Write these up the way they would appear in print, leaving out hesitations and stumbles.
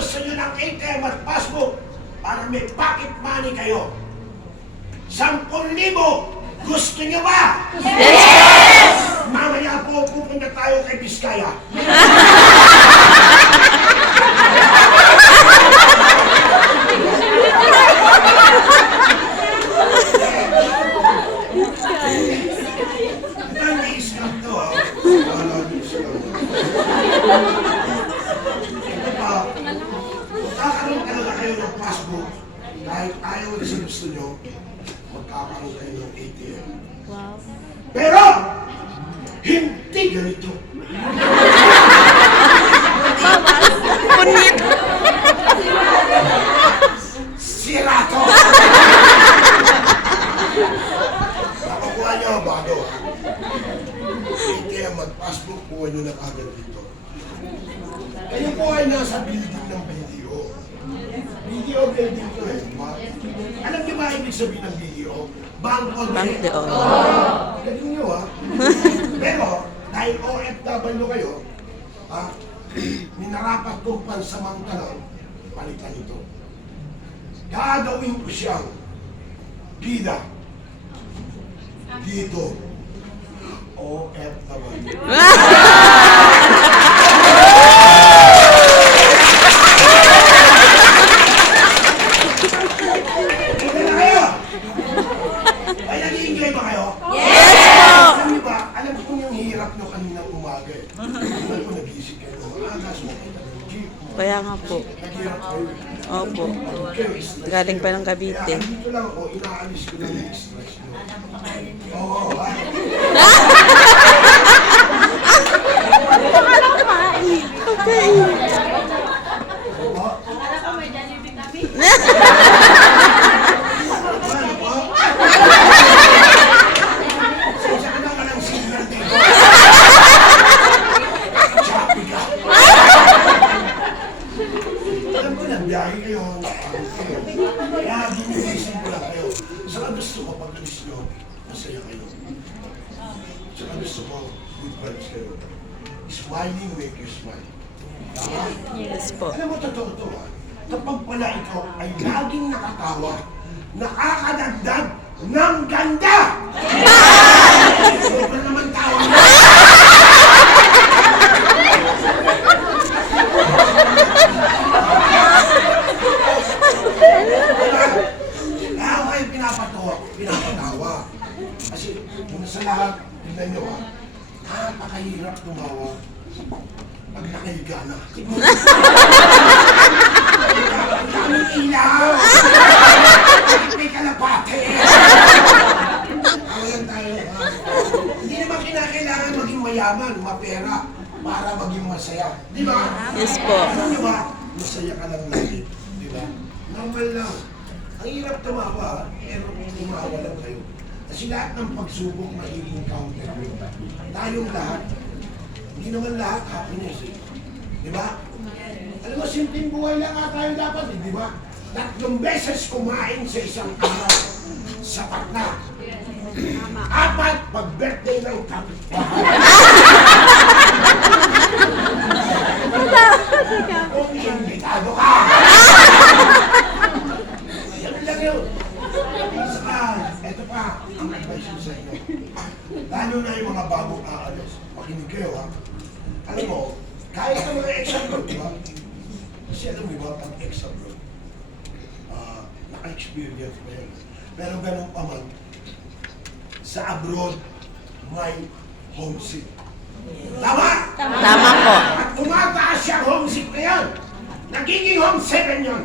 gusto nyo ng ATM at passbook para may pocket money kayo. 10,000! Gusto nyo ba? Yes! Mamaya po pupunta tayo kay Biskaya. Magkakaroon talaga kayo ng passbook. Kahit ayaw na sa gusto nyo, magkakaroon kayo ng ATM. Wow. Pero, hindi ganito. Punit. Sira to! Nakukuha nyo bago, ha? ATM at passbook, kuha nyo na kagad dito. Kayo po ay nasa building ng BDO. BDO building to eh. Alam niyo ba ibig sabihin ng BDO? Bangko Bank de Oro. Galing nyo ha. Pero, dahil OFW kayo, ha, minarapat kong pansamantalang palitan ito. Gagawin ko siyang bida dito. OFW. Kaya nga po. Opo. Galing pa ng Cavite. Dito lang ako, inaalis ko lang yung stress mo. Oo, ha? Okay. Akala ko may Jollibee kami. Saan ka ka ng signal dito? Choppy ka. Alam ko na, biyahe kayo. Kaya ginising ko lang kayo. Saka gusto ko pag alis nyo, masaya kayo. Saka gusto ko, good vibes kayo. Smiling make you smile. Tama? Yes po. Alam mo, totoo to ha. Kapag pala ikaw ay laging nakatawa, nakakadagdag ng ganda! Sobrang naman tawa mo. Kaya ako kayo pinapatawa. Kasi kung sa lahat, tignan nyo ha, napakahirap tumawa pag nakahiga na. Ang ilaw! May kalapate! Awalan tayo. Hindi naman kinakailangan maging mayaman, mapera, para maging masaya. Di ba? Yes po. Alam nyo ba, masaya ka lang lagi. Di ba? Normal lang. Ang hirap tumawa, pero tumawa lang kayo. Kasi lahat ng pagsubok magiging counter nyo. Tayong lahat, hindi naman lahat happiness eh. Di ba? Alam mo, simpleng buhay lang nga tayo dapat eh, di ba? 3 beses kumain sa isang araw. Sapat na. 4, pag-birthday ng kapitbahay. Kung imbitado ka! Yan lang yun. Saka, eto pa, ang advice ko sa inyo. Lalo na yung mga bagong aalis. Makinig kayo ha. Alam mo, kahit sa mga example, di ba? Kasi alam mo ba, pag example, naka-experience pa yan. Pero ganun pa man, sa abroad, may homesick. Tama? Tama po. At umataas siyang homesick na yan. Nagiging home 7 yun.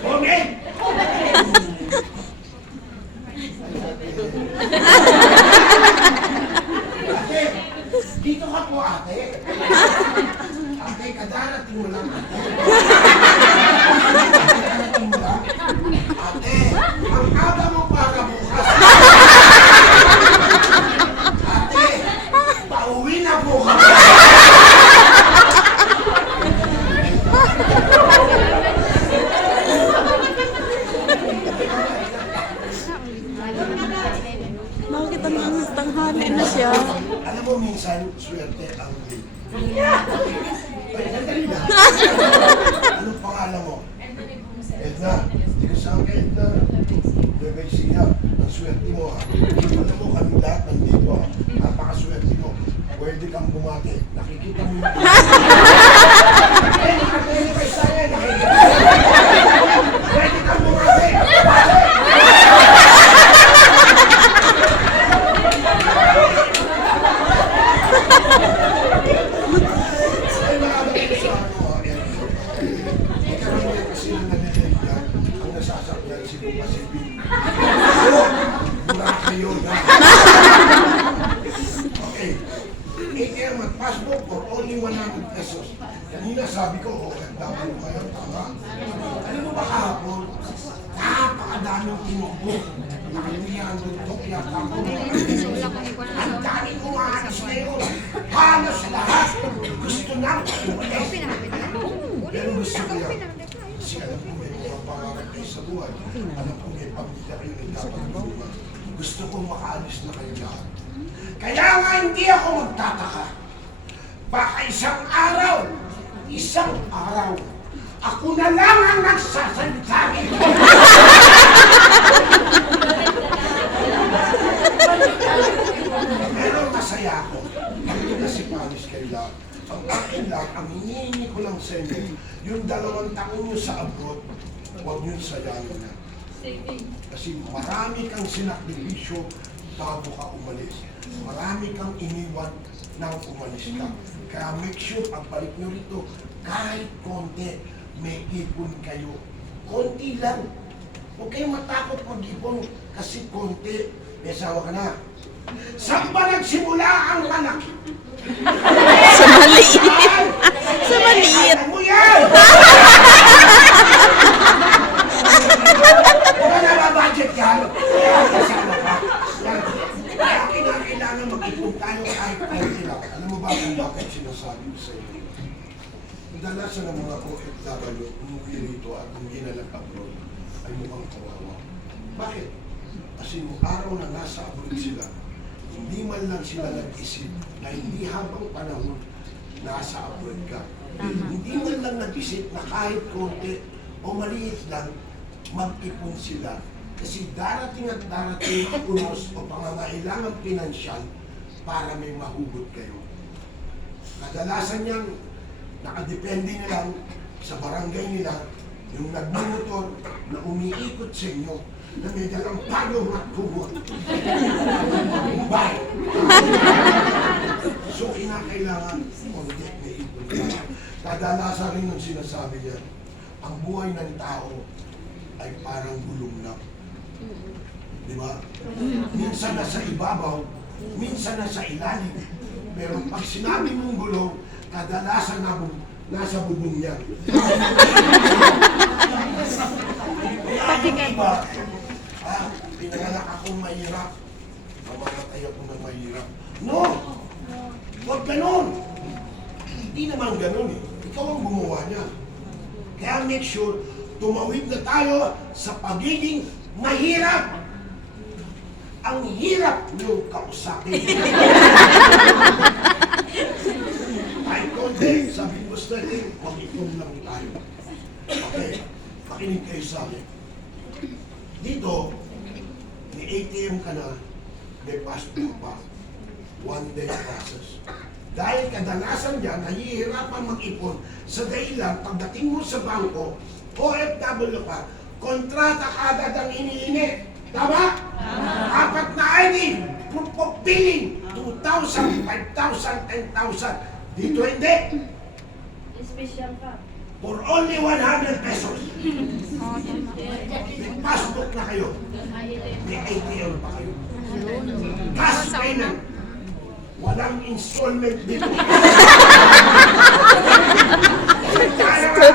Home 8. Ate, dito ka po ate. Ate, kadarating mo lang ate. Kadarating mo lang. Ate, ang aga mo para bukas. Ate, pauwi na po kami. Bakit ang tanghali na siya? Alam mo minsan, swerte ang Ay, sandali na. Anong pangalan mo? Edna. Hindi ko saan ka Edna. Bebay siya. Ang swerte mo ha. Alam mo kami lahat nandito ha. Napakaswerte mo. Pwede kang bumati. Nakikita mo yung... Eh, nakakita kayo sa'yo. Nakikita mo. Pwede kang bumati. Ay, nakakita sa ano ha. Karamihan kasi na nanilig yan, ang nasasakyan si Lupa Silvi. Mura kayo na. Okay. ATM at passbook for only 100 pesos. Kanina sabi ko, OFW kayo, tama? Alam mo ba kahapon? Napakadaming tinukbo. Nakalimuyan doon ito, kaya ako ang daming umaalis ngayon. Halos lahat. Gusto nang umalis. Pero gusto ko yan. Kasi alam ko may mga pangarap kayo sa buhay. Alam ko may pamilya kayo na dapat tulungan. Gusto ko makaalis na kayo lahat. Kaya nga hindi ako magtataka. Baka isang araw, ako na lang ang nagsasalita nito. Pero masaya ako. Dito na si Paris kayo lahat. Ang akin lang, ang hinihingi ko lang sa inyo, yung 2 taon nyo sa abroad, huwag nyo sayangin na. Kasi marami kang sinakripisyo bago ka umalis. Marami kang iniwan nang umalis ka. Kaya make sure, pagbalik nyo rito, kahit konti, may ipon kayo. Konti lang. Huwag kayong matakot mag-ipon kasi konti, may asawa ka na. Saan ba nagsimula ang anak? Sa maliit. Sa maliit. Alam mo yan! Wala na ba budget yan? Kasama ka. Yan. Kaya kailangan mag-ipon tayo kahit konti lang. Alam mo ba kung bakit sinasabi ko sa inyo? Kadalasan ng mga OFW, umuwi rito at hindi na nag-abroad ay mukhang kawawa. Bakit? Kasi nung araw na nasa abroad sila, hindi man lang sila nag-isip na hindi habang panahon nasa abroad ka. Hindi man lang nag-isip na kahit konti o maliit lang, mag-ipon sila. Kasi darating at darating ang unos o pangangailangan pinansyal para may mahugot kayo. Kadalasan yan, nakadepende na lang sa barangay nila, yung nagmumotor na umiikot sa inyo, na may dalang pagong at kumot. Bye! So, kinakailangan, konti may ipon ka. Kadalasan rin yung sinasabi niya, ang buhay ng tao ay parang gulong lang. Di ba? Minsan nasa ibabaw, minsan nasa ilalim. Pero pag sinabi mong gulong, kadalasan na nasa bubong niya. Kaya ang iba, pinanganak akong mahirap, mamamatay ako ng mahirap. No! Huwag ganun! Hindi naman ganun eh. Ikaw ang gumawa niya. Kaya make sure, tumawid na tayo sa pagiging mahirap. Ang hirap niyong kausapin. Kahit konti, sabi ko natin, mag-ipon lang tayo. Okay, makinig kayo sa akin. Dito, may ATM ka na, may passport pa. 1 day process. Dahil kadalasan dyan, nahihirapan mag-ipon sa dahilan, pagdating mo sa bangko, OFW ka, kontrata agad ang iniinit. Tama? Apat na ID, proof of billing, 2,000, 5,000, 10,000. Dito hindi. Special pa. For only 100 pesos. May passport na kayo. May ATM pa kayo. Cash payment. Walang installment dito. Kaya nga.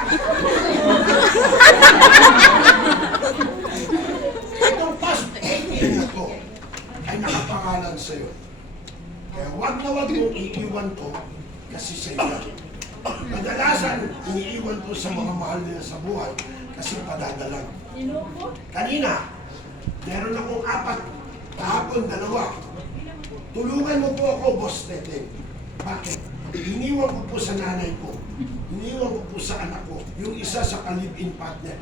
Itong passport ATM na to ay nakapangalan sa'yo. Kaya wag na wag mong iiwan to kasi sa'yo. Kadalasan, iniiwan ko sa mga mahal nila sa buhay kasi padadalang. Kanina, meron akong 4, kahapon 2. Tulungan mo po ako, Boss Tete. Bakit? Iniwan ko po sa nanay ko, iniwan ko po sa anak ko, yung isa sa ka-live-in partner.